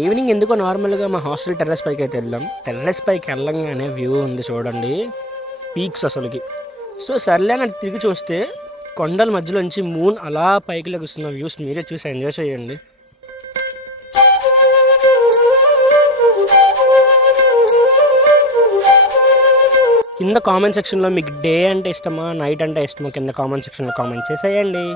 Evening ఎందుకో నార్మల్గా మా హాస్టల్ టెర్రస్ పైకి అయితే వెళ్ళాం. టెర్రస్ పైకి వెళ్ళంగానే వ్యూ ఉంది చూడండి, పీక్స్ అసలుకి. సో సర్లే అని తిరిగి చూస్తే కొండల మధ్యలోంచి మూన్ అలా పైకి లెగుస్తున్న వ్యూస్ మీరే చూసి ఎంజాయ్ చేయండి. కింద కామెంట్ సెక్షన్లో మీకు డే అంటే ఇష్టమా నైట్ అంటే ఇష్టమా కింద కామెంట్ సెక్షన్లో కామెంట్ చేసేయండి.